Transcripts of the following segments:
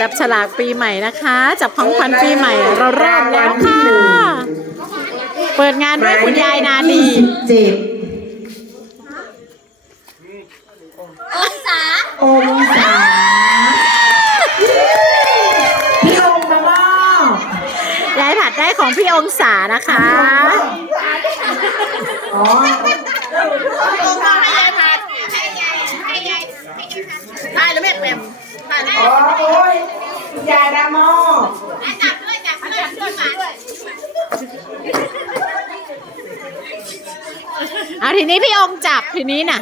จับฉลากปีใหม่นะคะ จับของขวัญปีใหม่ เราเริ่มแล้วค่ะ เปิดงานด้วยคุณยายนาดีเจ็ดองศาองศาพี่องค์มามอบยายผัดได้ของพี่องศานะคะ อ๋อได้แล้วแม่แปมได้แล้ว อ๋อโอ้ยยายดามอบจับด้วยจับด้วยช่วยมาด้วยเอาทีนี้พี่องค์จับทีนี้น่ะ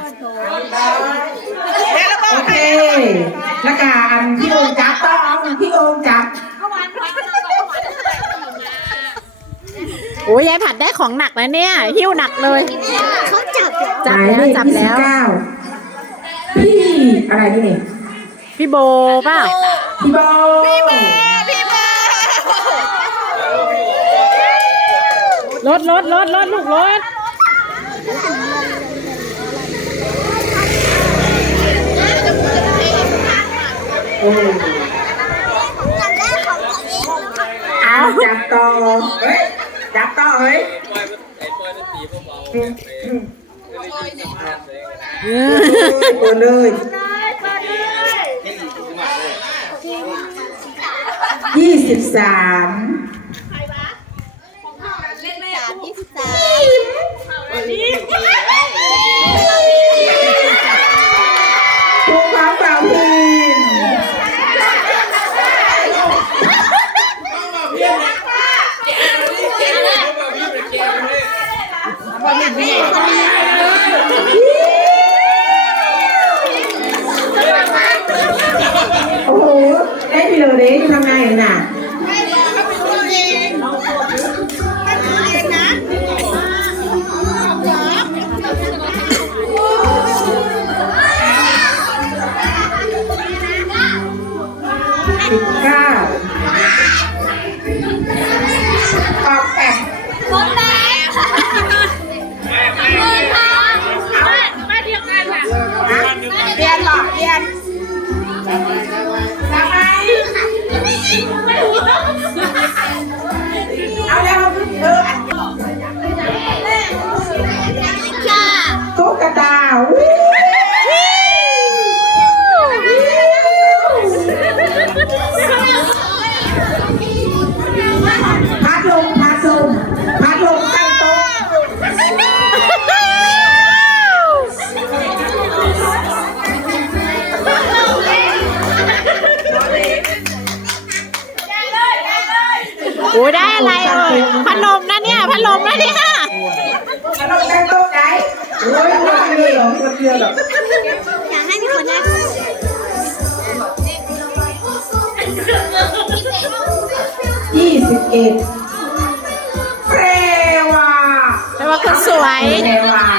โอเคแล้วกอันพี่องค์จับต้องพี่องค์จับโอ้ยยายผัดได้ของหนักแล้วเนี่ย หิ้วหนักเลยเขาจับจับแล้วจับแล้วหมายเลขยี่สิเก้าพี่อะไรนี่นี่ พี่โบป่ะพี่โบพี่เบอร์รถรถรถรถลูกรถโอ้ยจับได้ของตัวเองเอาจับต่อเฮ้ยจับต่อเฮ้ยเออเปิดเลย ยี่สิบสาม โอ้ยได้อะไรเอ่ยพัดลมนะเนี่ยพัดลมนะเนี่ยพัดลมตั้งโต๊ะไหนโอ้ยไม่เชื่อหรอกไม่เชื่อหรอกอยากให้มีคนได้ยี่สิบเอ็ดเปรวาแปลว่าคนสวยเปรวา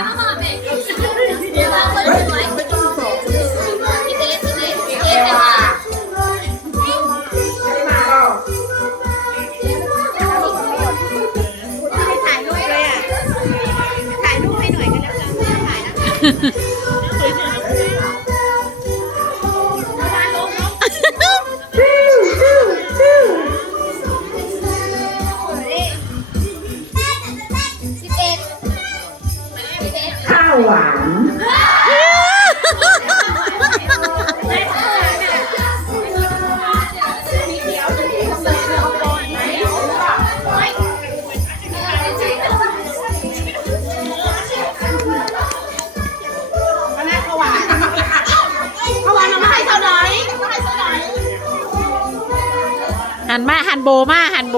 หันมาหันโบมาหันโบ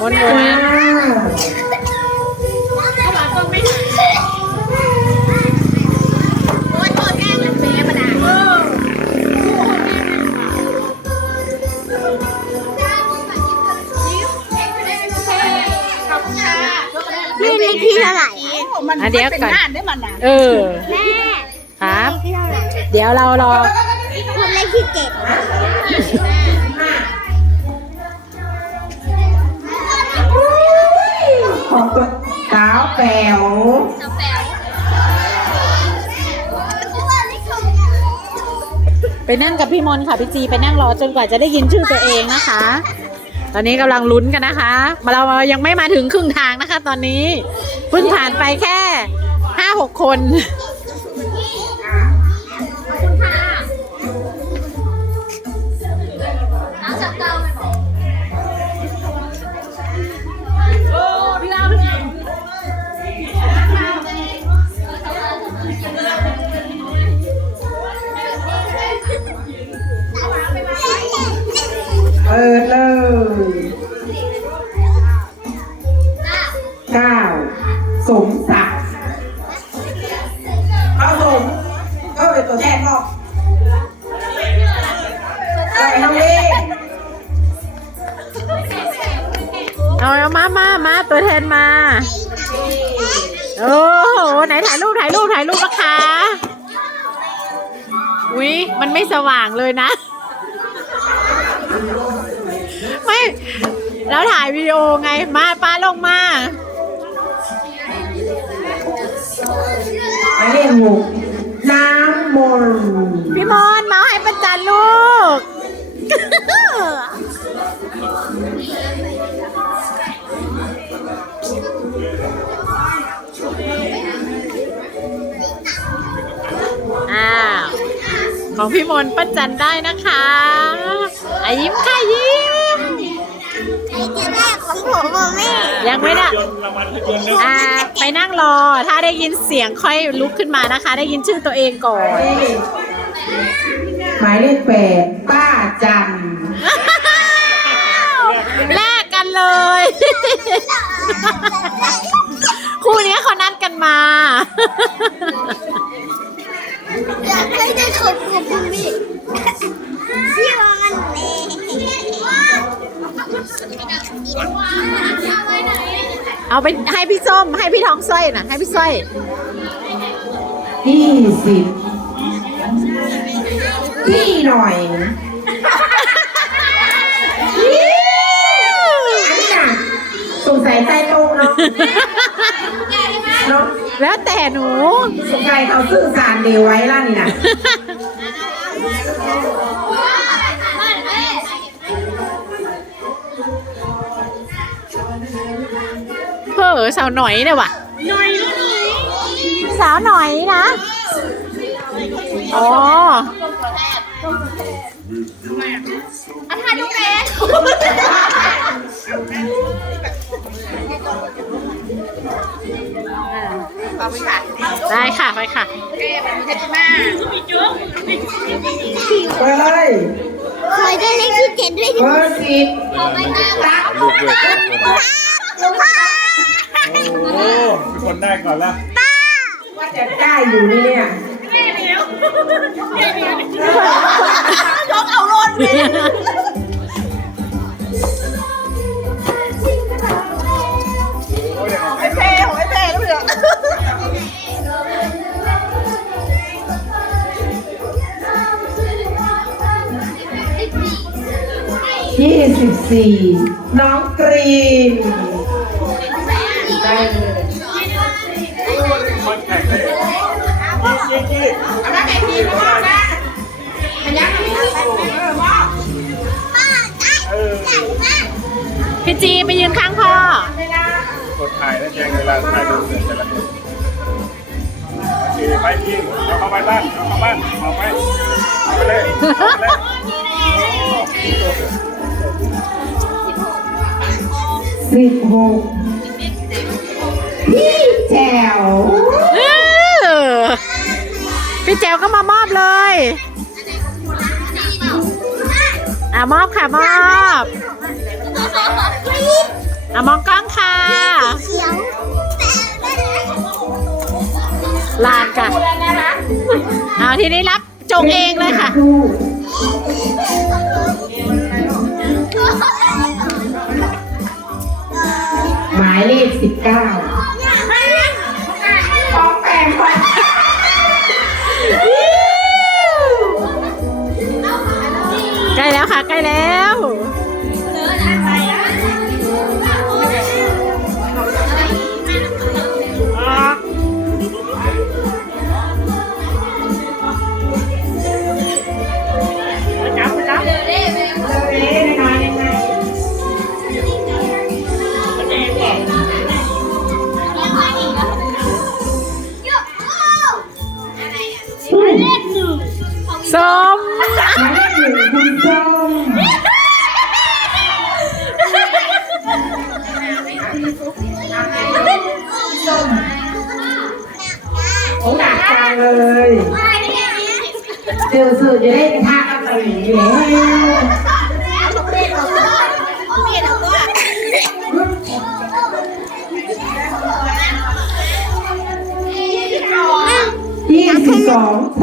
มวนมวนเขาบอกต้องไม่หายโอ้ยโทษแม่มันเสียประดาพี่เลขที่เท่าไหร่อะเดี๋ยวก่อนเออ แม่ครับเท่าไหร่เดี๋ยวเรารอผมเลขที่เจ็ด ของตัวสาวแป๋วไปนั่งกับพี่มนค่ะพี่จีไปนั่งรอจนกว่าจะได้ยินชื่อตัวเองนะคะ ตอนนี้กำลังลุ้นกันนะคะมาเรายังไม่มาถึงครึ่งทางนะคะ ตอนนี้เพิ่งผ่านไปแค่ห้าหกคน เอาเอามามามาตัวแทนมา โอ้โหไหนถ่ายรูปถ่ายรูปถ่ายรูปนะคะอุ๊ยมันไม่สว่างเลยนะ ไม่ แล้วถ่ายวิดีโอไงมาป้าลงมาหมายเลขหกน้ำมนต์ ของพี่มนต์ประจันได้นะคะอายิ้มค่ะยิ้มไอ้จะแรกของผมอะแม่ยังไม่ได้ยนต์รางวัลยนต์นะอ่าไปนั่งรอ ถ้าได้ยินเสียงค่อยลุกขึ้นมานะคะ ได้ยินชื่อตัวเองก่อน หมายเลขแปดป้าจันแลกกันเลย คู่เนี้ยเขานัดกันมา อยากให้ได้ขอบคุณพี่พี่ว่ามันแม่เอาไปให้พี่ส้มให้พี่ทองสร้อยนะให้พี่สร้อยยี่สิบพี่หน่อยอันนี้น่ะสงสัยใต้โต๊ะเนาะเนาะ แล้วแต่หนูสงสัยเขาซื้อสารเดวไว้ล่ะนี่น่ะเพ้อสาวหน่อยเนี่ยว่ะสาวหน่อยนะอ๋ออันทาดู แม่ได้ค่ะไปค่ะเปิดเลยเคยได้เลขที่เจ็ดด้วยเปิดสิบไม่ตามตักลูกด้วยหลวงพ่อโอ้มีคนได้ก่อนละว่าจะได้อยู่นี่เนี่ยยกเอารถเลย 24 น้องกรีนได้เลยพี่จีไปยืนข้างพ่อกดถ่ายแล้วแจ้งเวลาถ่ายดูเสร็จแต่ละคนโอไปพี่เอาเข้าไปบ้านเอาเข้าบ้านเอาไปเอาไปเลยเอาไปเลย สิบหกพี่แจ๋วเออพี่แจวก็มามอบเลยอะมอบค่ะมอบอะมองกล้องค่ะ เขียวลานค่ะเอาทีนี้รับจงเองเลยค่ะ ส้มหมายเลขหนึ่งคุณส้มโอ้หนักจังเลยเจอสื่อจะได้ทางอะไรอย่างนี้แล้วยี่สิบสองแพ